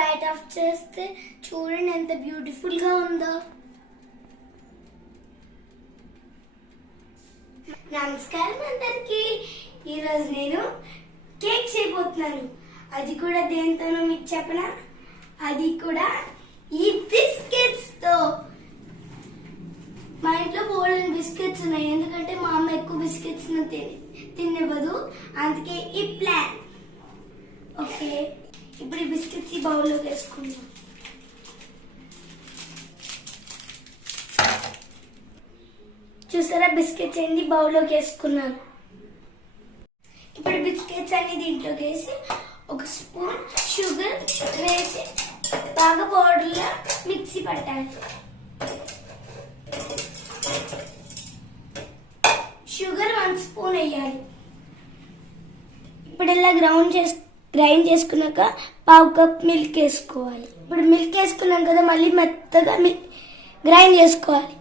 Light of చేస్తే చూడండి ఎంత బ్యూటిఫుల్ గా ఉందో. నమస్కారం అందరికి. ఈరోజు నేను కేక్ చేయబోతున్నాను. అది కూడా దేంతోనో మీకు చెప్పనా, అది కూడా ఈ బిస్కెట్స్ తో. మా ఇంట్లో బోల్డెన్ బిస్కెట్స్ ఉన్నాయి, ఎందుకంటే మా అమ్మ ఎక్కువ బిస్కెట్స్ తినివ్వదు, అందుకే ఈ ప్లాన్. ఓకే, ఇప్పుడు ఈ బిస్కెట్స్ ఈ బౌల్లోకి వేసుకుందాం. చూసారా, బిస్కెట్స్ అన్ని బౌల్లోకి వేసుకున్నాను. ఇప్పుడు బిస్కెట్స్ అన్ని దీంట్లోకి వేసి ఒక స్పూన్ షుగర్ వేసి బాగా పౌడర్లా మిక్సీ పట్టాలి. షుగర్ 1 స్పూన్ వేయాలి. ఇప్పుడు ఇలా గ్రైండ్ చేసుకున్నాక ½ కప్ మిల్క్ వేసుకోవాలి. ఇప్పుడు మిల్క్ వేసుకున్నాం కదా, మళ్ళీ మెత్తగా గ్రైండ్ చేసుకోవాలి.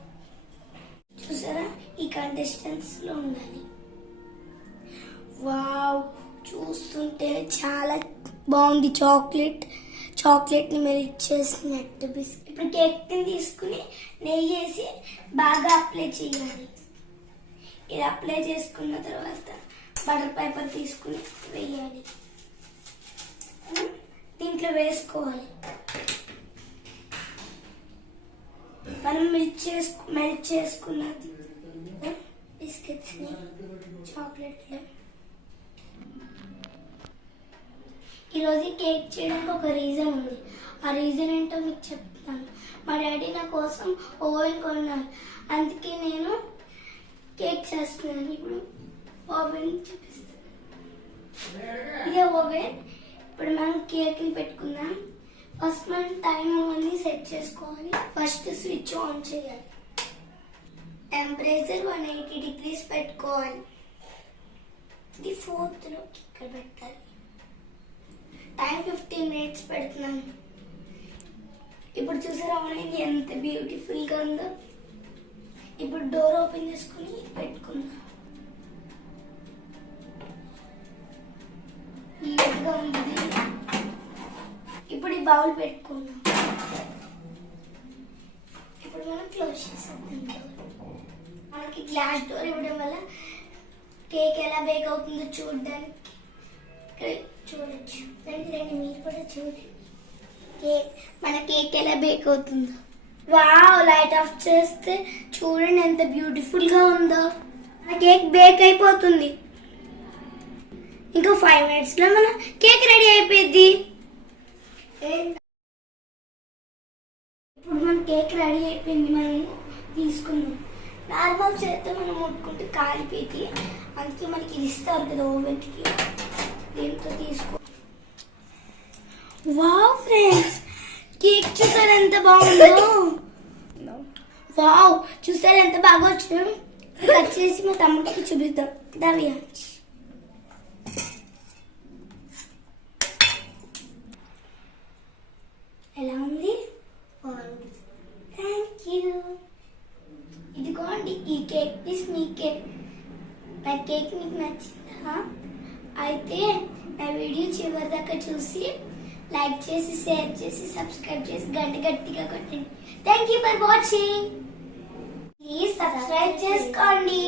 చూసారా, ఈ కన్సిస్టెన్సీ లో ఉండాలి. వావ్, చూస్తుంటే చాలా బాగుంది. చాక్లెట్ ని మెల్ట్ చేసినట్టు బిస్కెట్. ఇప్పుడు కేక్ ని తీసుకుని నెయ్యి వేసి బాగా అప్లై చేయాలి. ఇది అప్లై చేసుకున్న తర్వాత బటర్ పేపర్ తీసుకుని వేయాలి. దీంట్లో వేసుకోవాలి. మనం మెల్ట్ చేసుకున్నది బిస్కెట్స్ ని చాక్లెట్. ఈరోజు కేక్ చేయడానికి ఒక రీజన్ ఉంది. ఆ రీజన్ ఏంటో మీకు చెప్తాను. మా డాడీ నా కోసం ఓవెన్ కొన్నారు, అందుకే నేను కేక్ చేస్తున్నాను. ఇప్పుడు ఓవెన్ చూపిస్తాను. ఇదే ఓవెన్. ఇప్పుడు మనం కేక్ ని పెట్టుకుందాం. ఫస్ట్ మనం టైం అన్ని సెట్ చేసుకోవాలి. ఫస్ట్ స్విచ్ ఆన్ చేయాలి. టెంపరేచర్ 180 డిగ్రీస్ పెట్టుకోవాలి. ఇది 4th లోకి ఇక్కడ పెట్టాలి. టైం 15 మినిట్స్ పెడుతున్నాను. ఇప్పుడు చూసారా ఆనియన్ ఎంత బ్యూటిఫుల్ గా ఉందో. ఇప్పుడు డోర్ ఓపెన్ చేసుకుని పెట్టుకుందాం. ఈజీగా ఉంది. ఇప్పుడు ఈ బౌల్ పెట్టుకుందాం. ఇప్పుడు మనం క్లోజ్ చేసేద్దాం. మనకి గ్లాస్ డోర్ ఇవ్వడం వల్ల కేక్ ఎలా బేక్ అవుతుందో చూడడానికి చూడొచ్చు. రండి మీరు కూడా చూడండి మన కేక్ ఎలా బేక్ అవుతుందో. వావ్, లైట్ ఆఫ్ చేస్తే చూడండి ఎంత బ్యూటిఫుల్ గా ఉందో. మన కేక్ బేక్ అయిపోతుంది. ఇంకా 5 మినిట్స్ లో మన కేక్ రెడీ అయిపోయింది. ఇప్పుడు మన కేక్ రెడీ అయిపోయింది. మనం తీసుకున్నాం. నార్మల్ చేస్తే మనం ముట్టుకుంటే కాలిపోయింది, అందుకే మనకి ఇది ఇస్తారు కదా ఓవెన్కి. దీంతో తీసుకో. వావ్ ఫ్రెండ్స్, కేక్ చూసారా ఎంత బాగుందో. వావ్, చూసారా ఎంత బాగా వచ్చిందో. కట్ చేసి మా తమ్ముడికి చూపిద్దాం. దవ్యాంశ్, ఎలా ఉంది? Thank you. ఇదిగోండి, ఈ కేక్ పీస్ మీకే. నా కేక్ మీకు నచ్చిందా? అయితే నా వీడియో చివరి దాకా చూసి లైక్ చేసి, షేర్ చేసి, సబ్స్క్రైబ్ చేసి గంట గట్టిగా కొట్టండి. Thank you for watching. Please subscribe చేసుకోండి.